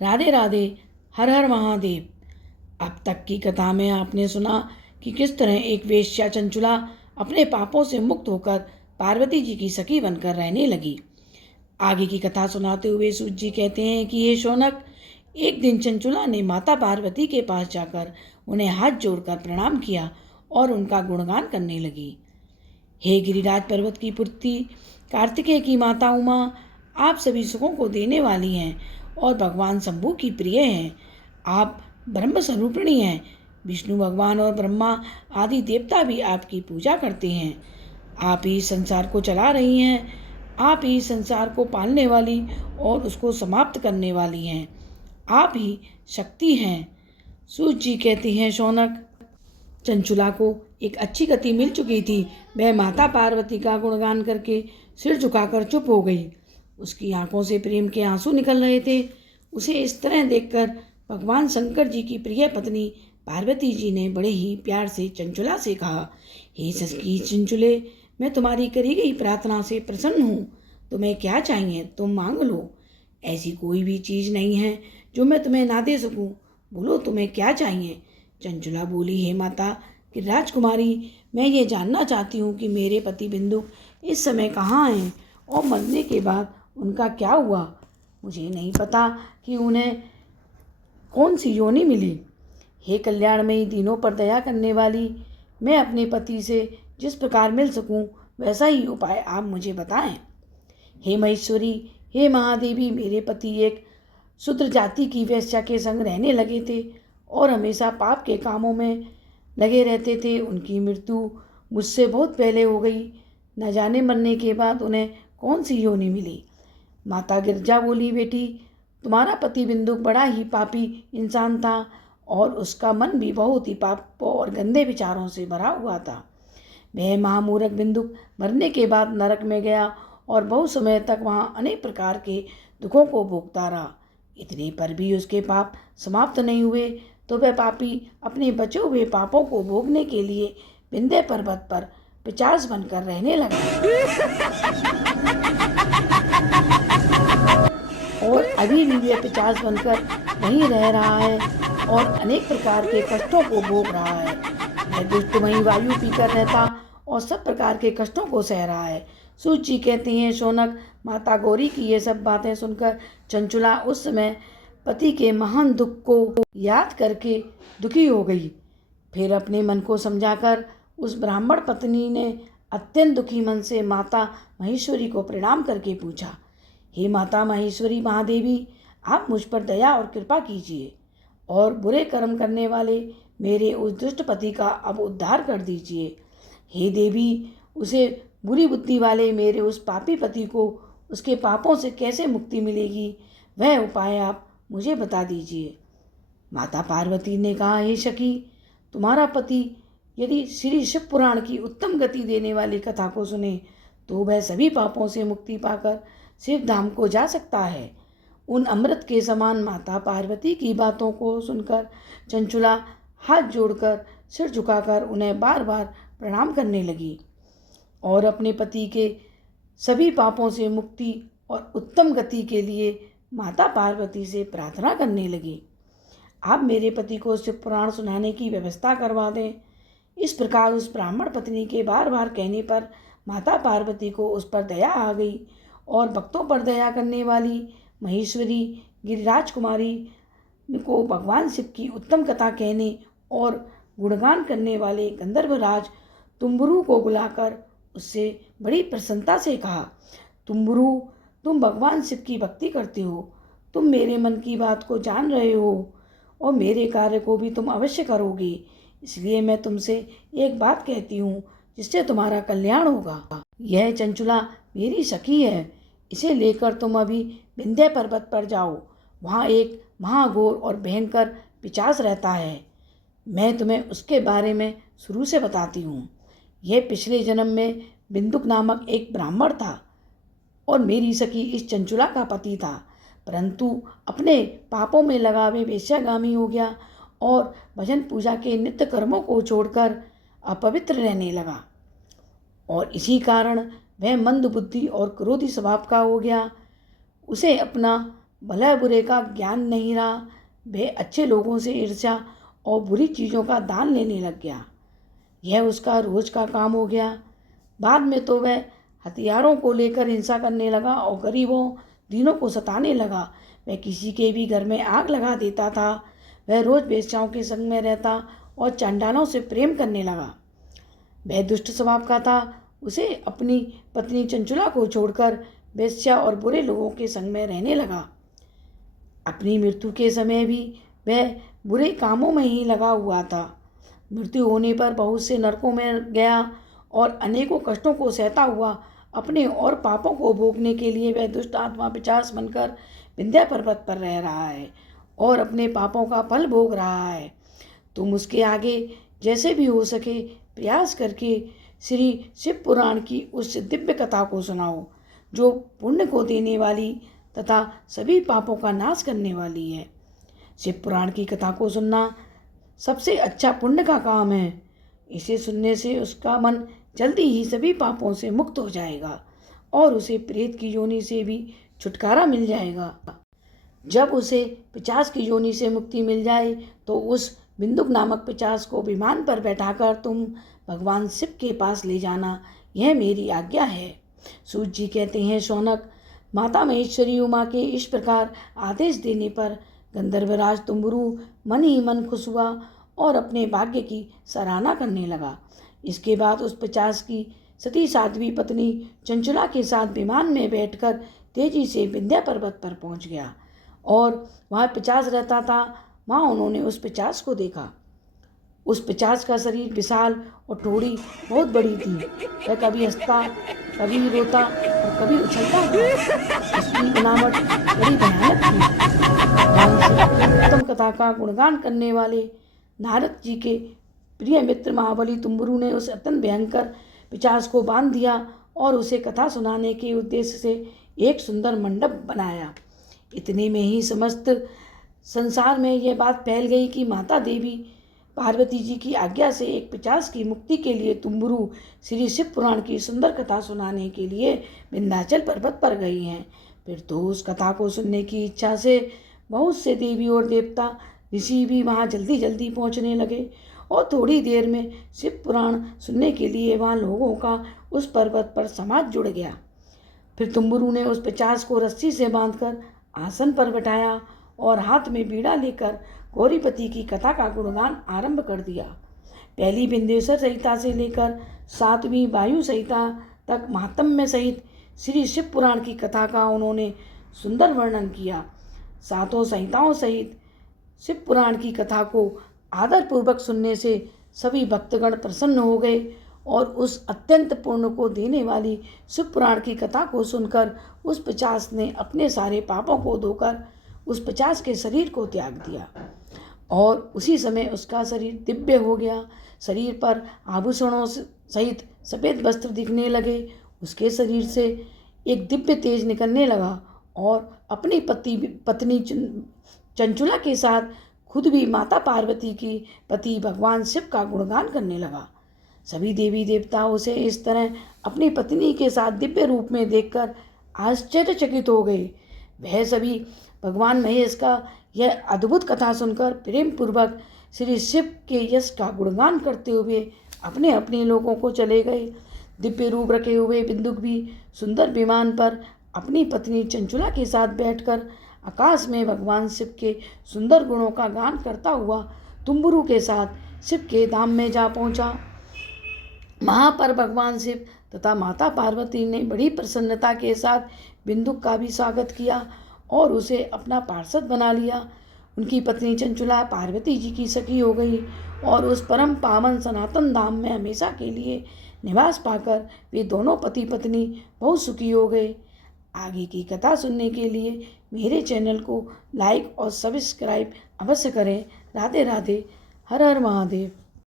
राधे राधे, हर हर महादेव। अब तक की कथा में आपने सुना कि किस तरह एक वेश्या चंचुला अपने पापों से मुक्त होकर पार्वती जी की सखी बनकर रहने लगी। आगे की कथा सुनाते हुए सूत जी कहते हैं कि ये शौनक, एक दिन चंचुला ने माता पार्वती के पास जाकर उन्हें हाथ जोड़कर प्रणाम किया और उनका गुणगान करने लगी। हे गिरिराज पर्वत की पुत्री, कार्तिकेय की माता उमा, आप सभी सुखों को देने वाली हैं और भगवान शंभु की प्रिय हैं। आप ब्रह्म स्वरूपिणी हैं। विष्णु भगवान और ब्रह्मा आदि देवता भी आपकी पूजा करते हैं। आप ही संसार को चला रही हैं। आप ही संसार को पालने वाली और उसको समाप्त करने वाली हैं। आप ही शक्ति हैं। सूत जी कहती हैं, शौनक, चंचुला को एक अच्छी गति मिल चुकी थी। वह माता पार्वती का गुणगान करके सिर झुकाकर चुप हो गई। उसकी आंखों से प्रेम के आंसू निकल रहे थे। उसे इस तरह देखकर भगवान शंकर जी की प्रिय पत्नी पार्वती जी ने बड़े ही प्यार से चंचुला से कहा, हे सखी चंचुले, मैं तुम्हारी करी गई प्रार्थना से प्रसन्न हूँ। तुम्हें क्या चाहिए तुम मांग लो। ऐसी कोई भी चीज़ नहीं है जो मैं तुम्हें ना दे सकूँ। बोलो तुम्हें क्या चाहिए। चंचुला बोली, हे माता कि राजकुमारी, मैं ये जानना चाहती हूँ कि मेरे पति बिंदु इस समय कहाँ हैं और मरने के बाद उनका क्या हुआ। मुझे नहीं पता कि उन्हें कौन सी योनि मिली। हे कल्याणमयी, दीनों पर दया करने वाली, मैं अपने पति से जिस प्रकार मिल सकूं वैसा ही उपाय आप मुझे बताएं। हे महेश्वरी, हे महादेवी, मेरे पति एक शूद्र जाति की वेश्या के संग रहने लगे थे और हमेशा पाप के कामों में लगे रहते थे। उनकी मृत्यु मुझसे बहुत पहले हो गई। न जाने मरने के बाद उन्हें कौन सी योनि मिली। माता गिरजा बोली, बेटी, तुम्हारा पति बिंदुक बड़ा ही पापी इंसान था और उसका मन भी बहुत ही पापों और गंदे विचारों से भरा हुआ था। वह महामूर्ख बिंदुक मरने के बाद नरक में गया और बहुत समय तक वहाँ अनेक प्रकार के दुखों को भोगता रहा। इतने पर भी उसके पाप समाप्त नहीं हुए तो वह पापी अपने बचे हुए पापों को भोगने के लिए विंध्य पर्वत पर पिशाच बनकर रहने लगा और अभी भी वह पिशाच बनकर वहीं रह रहा है और अनेक प्रकार के कष्टों को भोग रहा है। वह दुष्टमयी वायु पीकर रहता और सब प्रकार के कष्टों को सह रहा है। सूत जी कहती हैं, शौनक, माता गौरी की ये सब बातें सुनकर चंचुला उस समय पति के महान दुख को याद करके दुखी हो गई। फिर अपने मन को समझाकर उस ब्राह्मण पत्नी ने अत्यंत दुखी मन से माता महेश्वरी को प्रणाम करके पूछा, हे माता महेश्वरी महादेवी, आप मुझ पर दया और कृपा कीजिए और बुरे कर्म करने वाले मेरे उस दुष्ट पति का अब उद्धार कर दीजिए। हे देवी, उसे बुरी बुद्धि वाले मेरे उस पापी पति को उसके पापों से कैसे मुक्ति मिलेगी, वह उपाय आप मुझे बता दीजिए। माता पार्वती ने कहा, हे सखी, तुम्हारा पति यदि श्री शिव पुराण की उत्तम गति देने वाली कथा को सुने तो वह सभी पापों से मुक्ति पाकर शिव धाम को जा सकता है। उन अमृत के समान माता पार्वती की बातों को सुनकर चंचुला हाथ जोड़कर सिर झुकाकर उन्हें बार बार प्रणाम करने लगी और अपने पति के सभी पापों से मुक्ति और उत्तम गति के लिए माता पार्वती से प्रार्थना करने लगी। आप मेरे पति को शिव पुराण सुनाने की व्यवस्था करवा दें। इस प्रकार उस ब्राह्मण पत्नी के बार बार कहने पर माता पार्वती को उस पर दया आ गई और भक्तों पर दया करने वाली महेश्वरी गिरिराज कुमारी को भगवान शिव की उत्तम कथा कहने और गुणगान करने वाले गंधर्वराज तुम्बुरु को बुलाकर उससे बड़ी प्रसन्नता से कहा, तुम्बुरु, तुम भगवान शिव की भक्ति करते हो, तुम मेरे मन की बात को जान रहे हो और मेरे कार्य को भी तुम अवश्य करोगे। इसलिए मैं तुमसे एक बात कहती हूँ जिससे तुम्हारा कल्याण होगा। यह चंचुला मेरी सखी है। इसे लेकर तुम अभी विंध्य पर्वत पर जाओ। वहाँ एक महाघोर और भयंकर पिशाच रहता है। मैं तुम्हें उसके बारे में शुरू से बताती हूँ। यह पिछले जन्म में बिंदुक नामक एक ब्राह्मण था और मेरी सखी इस चंचुला का पति था, परंतु अपने पापों में लगा वे वेश्यागामी हो गया और भजन पूजा के नित्य कर्मों को छोड़कर अपवित्र रहने लगा और इसी कारण वह मंद बुद्धि और क्रोधी स्वभाव का हो गया। उसे अपना भला बुरे का ज्ञान नहीं रहा। वह अच्छे लोगों से ईर्ष्या और बुरी चीज़ों का दान लेने लग गया। यह उसका रोज का काम हो गया। बाद में तो वह हथियारों को लेकर हिंसा करने लगा और गरीबों दीनों को सताने लगा। वह किसी के भी घर में आग लगा देता था। वह रोज वेश्याओं के संग में रहता और चंडालों से प्रेम करने लगा। वह दुष्ट स्वभाव का था। उसे अपनी पत्नी चंचुला को छोड़कर वेश्या और बुरे लोगों के संग में रहने लगा। अपनी मृत्यु के समय भी वह बुरे कामों में ही लगा हुआ था। मृत्यु होने पर बहुत से नरकों में गया और अनेकों कष्टों को सहता हुआ अपने और पापों को भोगने के लिए वह दुष्ट आत्मा पिशाच बनकर विंध्या पर्वत पर रह रहा है और अपने पापों का फल भोग रहा है। तुम उसके आगे जैसे भी हो सके प्रयास करके श्री शिव पुराण की उस दिव्य कथा को सुनाओ, जो पुण्य को देने वाली तथा सभी पापों का नाश करने वाली है। शिव पुराण की कथा को सुनना सबसे अच्छा पुण्य का काम है। इसे सुनने से उसका मन जल्दी ही सभी पापों से मुक्त हो जाएगा और उसे प्रेत की योनि से भी छुटकारा मिल जाएगा। जब उसे पिशाच की योनि से मुक्ति मिल जाए तो उस बिंदुक नामक पिशाच को विमान पर बैठाकर तुम भगवान शिव के पास ले जाना, यह मेरी आज्ञा है। सूत जी कहते हैं, शौनक, माता महेश्वरी उमा के इस प्रकार आदेश देने पर गंधर्वराज तुम्बुरु मन ही मन खुश हुआ और अपने भाग्य की सराहना करने लगा। इसके बाद उस पिशाच की सती साध्वी पत्नी चंचुला के साथ विमान में बैठकर तेजी से विंध्या पर्वत पर पहुंच गया और वहाँ पिशाच रहता था। वहाँ उन्होंने उस पिशाच को देखा। उस पिशाच का शरीर विशाल और ठोड़ी बहुत बड़ी थी। वह कभी हंसता, कभी रोता और कभी उछलता था। उसकी बनावट बड़ी भयानक थी। भगवान शिव की उत्तम कथा का गुणगान करने वाले नारद जी के प्रिय मित्र महाबली तुम्बुरु ने उस अत्यंत भयंकर पिशाच को बांध दिया और उसे कथा सुनाने के उद्देश्य से एक सुंदर मंडप बनाया। इतने में ही समस्त संसार में यह बात फैल गई कि माता देवी पार्वती जी की आज्ञा से एक पिशाच की मुक्ति के लिए तुम्बुरु श्री शिव पुराण की सुंदर कथा सुनाने के लिए विंध्याचल पर्वत पर गई हैं। फिर तो उस कथा को सुनने की इच्छा से बहुत से देवी और देवता ऋषि भी वहाँ जल्दी जल्दी पहुँचने लगे और थोड़ी देर में शिव पुराण सुनने के लिए वहाँ लोगों का उस पर्वत पर समाज जुड़ गया। फिर तुम्बुरु ने उस पिशाच को रस्सी से बांधकर आसन पर बैठाया और हाथ में बीड़ा लेकर गौरीपति की कथा का गुणगान आरंभ कर दिया। पहली विंध्येश्वर संहिता से लेकर 7वीं वायु संहिता तक महात्म्य सहित श्री शिव पुराण की कथा का उन्होंने सुंदर वर्णन किया। 7 संहिताओं सहित शिव पुराण की कथा को आदरपूर्वक सुनने से सभी भक्तगण प्रसन्न हो गए और उस अत्यंत पुण्य को देने वाली शिव पुराण की कथा को सुनकर उस पिशाच ने अपने सारे पापों को धोकर उस पिशाच के शरीर को त्याग दिया और उसी समय उसका शरीर दिव्य हो गया। शरीर पर आभूषणों सहित सफ़ेद वस्त्र दिखने लगे। उसके शरीर से एक दिव्य तेज निकलने लगा और अपनी पत्नी चंचुला के साथ खुद भी माता पार्वती की पति भगवान शिव का गुणगान करने लगा। सभी देवी देवता उसे इस तरह अपनी पत्नी के साथ दिव्य रूप में देखकर आश्चर्यचकित हो गए। वह सभी भगवान महेश का यह अद्भुत कथा सुनकर प्रेम पूर्वक श्री शिव के यश का गुणगान करते हुए अपने अपने लोगों को चले गए। दिव्य रूप रखे हुए बिंदुक भी सुंदर विमान पर अपनी पत्नी चंचुला के साथ बैठकर आकाश में भगवान शिव के सुंदर गुणों का गान करता हुआ तुम्बुरु के साथ शिव के धाम में जा पहुंचा। वहाँ पर भगवान शिव तथा माता पार्वती ने बड़ी प्रसन्नता के साथ बिंदुक का भी स्वागत किया और उसे अपना पार्षद बना लिया। उनकी पत्नी चंचुला पार्वती जी की सखी हो गई और उस परम पावन सनातन धाम में हमेशा के लिए निवास पाकर वे दोनों पति पत्नी बहुत सुखी हो गए। आगे की कथा सुनने के लिए मेरे चैनल को लाइक और सब्सक्राइब अवश्य करें। राधे राधे। हर हर महादेव।